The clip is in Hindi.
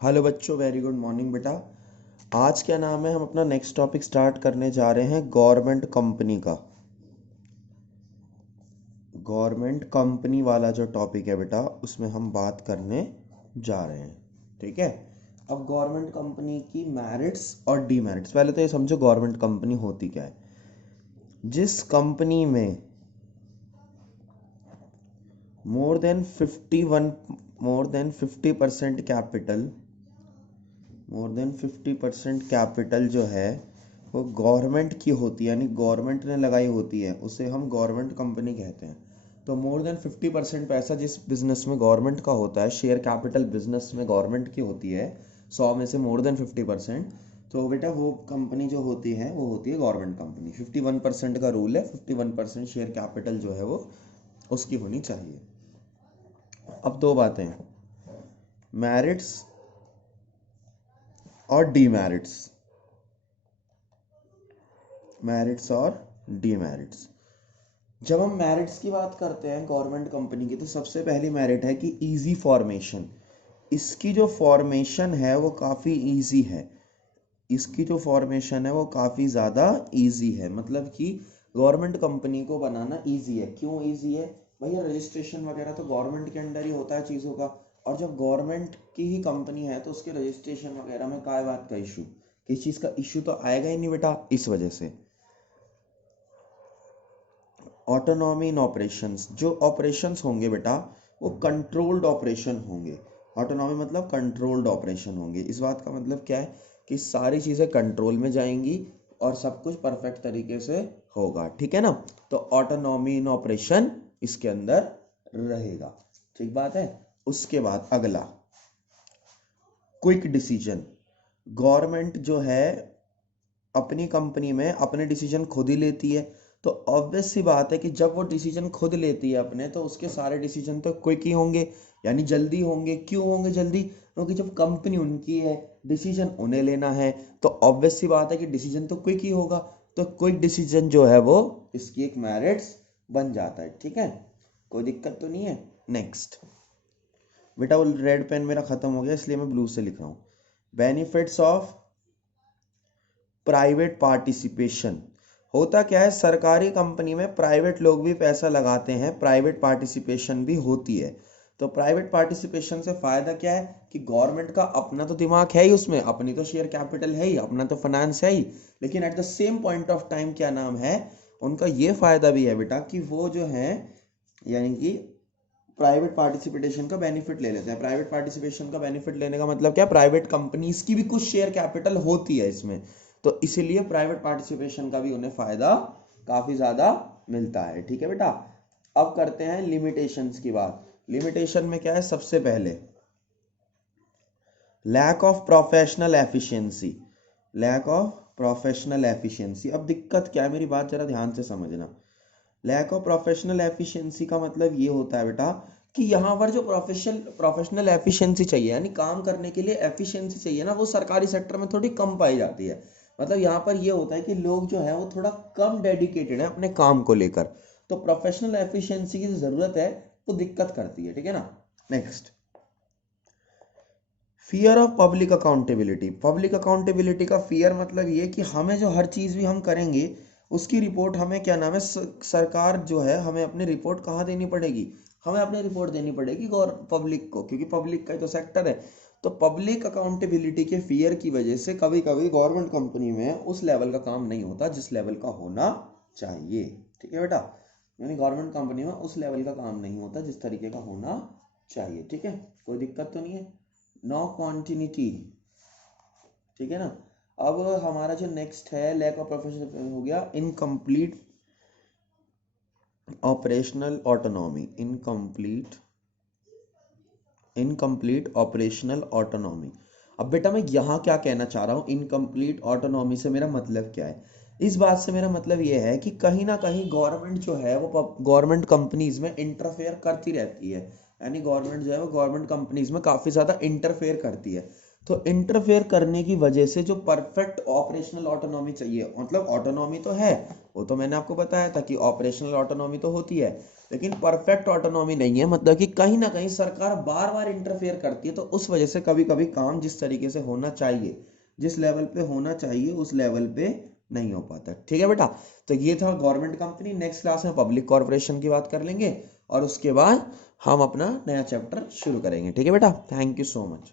हेलो बच्चों, वेरी गुड मॉर्निंग बेटा। आज क्या नाम है, हम अपना नेक्स्ट टॉपिक स्टार्ट करने जा रहे हैं गवर्नमेंट कंपनी का। गवर्नमेंट कंपनी वाला जो टॉपिक है बेटा, उसमें हम बात करने जा रहे हैं। ठीक है। अब गवर्नमेंट कंपनी की मेरिट्स और डीमेरिट्स, पहले तो ये समझो गवर्नमेंट कंपनी होती क्या है। जिस कंपनी में more than 50% capital, more than 50% capital जो है वो गवर्नमेंट की होती है, यानी गवर्नमेंट ने लगाई होती है, उसे हम गवर्नमेंट कंपनी कहते हैं। तो मोर देन 50% पैसा जिस बिजनेस में गवर्नमेंट का होता है, शेयर कैपिटल बिजनेस में गवर्नमेंट की होती है, 100 में से मोर देन 50%, तो बेटा वो कंपनी जो होती है वो होती है गवर्नमेंट कंपनी। 51% का रूल है, 51% शेयर कैपिटल जो है वो उसकी होनी चाहिए। अब दो बातें हैं, मैरिट्स और डीमेरिट्स। मैरिट्स और डीमेरिट्स। जब हम मेरिट्स की बात करते हैं गवर्नमेंट कंपनी की, तो सबसे पहली मेरिट है कि इजी फॉर्मेशन। इसकी जो फॉर्मेशन है वो काफ़ी इजी है। इसकी जो फॉर्मेशन है वो काफ़ी ज़्यादा इजी है, मतलब कि गवर्नमेंट कंपनी को बनाना इजी है। क्यों इजी है भैया? रजिस्ट्रेशन वगैरह तो गवर्नमेंट के अंडर ही होता है चीज़ों का, और जब गवर्नमेंट की ही कंपनी है तो उसके रजिस्ट्रेशन वगैरह में काय बात का इशू, किस चीज़ का इशू तो आएगा ही नहीं बेटा। इस वजह से ऑटोनॉमी इन ऑपरेशंस, जो ऑपरेशंस होंगे बेटा वो कंट्रोल्ड ऑपरेशन होंगे। ऑटोनॉमी मतलब कंट्रोल्ड ऑपरेशन होंगे। इस बात का मतलब क्या है कि सारी चीज़ें कंट्रोल में जाएंगी और सब कुछ परफेक्ट तरीके से होगा। ठीक है ना। तो ऑटोनॉमी इन ऑपरेशन इसके अंदर रहेगा। ठीक बात है। उसके बाद अगला, क्विक डिसीजन। गवर्नमेंट जो है अपनी कंपनी में अपने डिसीजन खुद ही लेती है, तो ऑब्वियस सी बात है कि जब वो डिसीजन खुद लेती है अपने, तो उसके सारे डिसीजन तो क्विक ही होंगे, यानी जल्दी होंगे। क्यों होंगे जल्दी? क्योंकि जब कंपनी उनकी है, डिसीजन उन्हें लेना है, तो ऑब्वियस सी बात है कि डिसीजन तो क्विक ही होगा। तो क्विक डिसीजन जो है वो इसकी एक मेरिट्स बन जाता है। ठीक है, कोई दिक्कत तो नहीं है। नेक्स्ट बेटा, वो रेड पेन मेरा खत्म हो गया इसलिए मैं ब्लू से लिख रहा हूँ। Benefits of private participation. होता क्या है, सरकारी कंपनी में प्राइवेट लोग भी पैसा लगाते हैं, प्राइवेट पार्टिसिपेशन भी होती है। तो प्राइवेट पार्टिसिपेशन से फायदा क्या है कि गवर्नमेंट का अपना तो दिमाग है ही, उसमें अपनी तो शेयर कैपिटल है ही, अपना तो फाइनेंस है ही, लेकिन at the same point of time क्या नाम है, उनका ये फायदा भी है बेटा कि वो जो है, यानी कि प्राइवेट पार्टिसिपेशन का बेनिफिट ले लेते हैं। प्राइवेट पार्टिसिपेशन का बेनिफिट लेने का मतलब क्या, प्राइवेट कंपनीज की भी कुछ शेयर कैपिटल होती है इसमें, तो इसीलिए प्राइवेट पार्टिसिपेशन का भी उन्हें फायदा काफी ज्यादा मिलता है। ठीक है बेटा। अब करते हैं लिमिटेशंस की बात। लिमिटेशन में क्या है, सबसे पहले lack of professional efficiency. Lack of professional efficiency. अब दिक्कत क्या है, मेरी बात जरा ध्यान से समझना। लैक ऑफ प्रोफेशनल एफिशिएंसी का मतलब ये होता है बेटा कि यहाँ पर जो प्रोफेशनल एफिशिएंसी चाहिए, यानी काम करने के लिए एफिशिएंसी चाहिए ना, वो सरकारी सेक्टर में थोड़ी कम पाई जाती है। मतलब यहाँ पर ये होता है कि लोग जो है वो थोड़ा कम डेडिकेटेड है अपने काम को लेकर, तो प्रोफेशनल एफिशिएंसी की जो जरूरत है वो दिक्कत करती है। ठीक है ना। Next, fear of public accountability. Public accountability का फियर मतलब ये कि हमें जो हर चीज़ भी हम करेंगे उसकी रिपोर्ट हमें क्या नाम है, सरकार जो है हमें अपनी रिपोर्ट कहाँ देनी पड़ेगी, हमें अपनी रिपोर्ट देनी पड़ेगी गौर पब्लिक को, क्योंकि पब्लिक का ही तो सेक्टर है। तो पब्लिक अकाउंटेबिलिटी के फियर की वजह से कभी कभी गवर्नमेंट कंपनी में उस लेवल का काम नहीं होता जिस लेवल का होना चाहिए। ठीक है बेटा, यानी गवर्नमेंट कंपनी में उस लेवल का काम नहीं होता जिस तरीके का होना चाहिए। ठीक है, कोई दिक्कत तो नहीं है। No continuity. ठीक है ना। अब हमारा जो नेक्स्ट है, लैक ऑफ प्रोफेशनल हो गया, incomplete operational autonomy. Incomplete operational autonomy. अब बेटा मैं यहाँ क्या कहना चाह रहा हूँ, इनकम्प्लीट ऑटोनॉमी से मेरा मतलब क्या है? इस बात से मेरा मतलब ये है कि कहीं ना कहीं गवर्नमेंट जो है वो गवर्नमेंट कंपनीज में इंटरफेयर करती रहती है, यानी गवर्नमेंट जो है वो गवर्नमेंट कंपनीज में काफ़ी ज़्यादा इंटरफेयर करती है। तो इंटरफेयर करने की वजह से जो परफेक्ट ऑपरेशनल ऑटोनॉमी चाहिए, मतलब ऑटोनॉमी तो है, वो तो मैंने आपको बताया था कि ऑपरेशनल ऑटोनॉमी तो होती है, लेकिन परफेक्ट ऑटोनॉमी नहीं है, मतलब कि कहीं ना कहीं सरकार बार बार इंटरफेयर करती है, तो उस वजह से कभी कभी काम जिस तरीके से होना चाहिए, जिस लेवल पे होना चाहिए उस लेवल पे नहीं हो पाता। ठीक है बेटा, तो ये था गवर्नमेंट कंपनी। नेक्स्ट क्लास में पब्लिक कॉर्पोरेशन की बात कर लेंगे और उसके बाद हम अपना नया चैप्टर शुरू करेंगे। ठीक है बेटा, थैंक यू सो मच।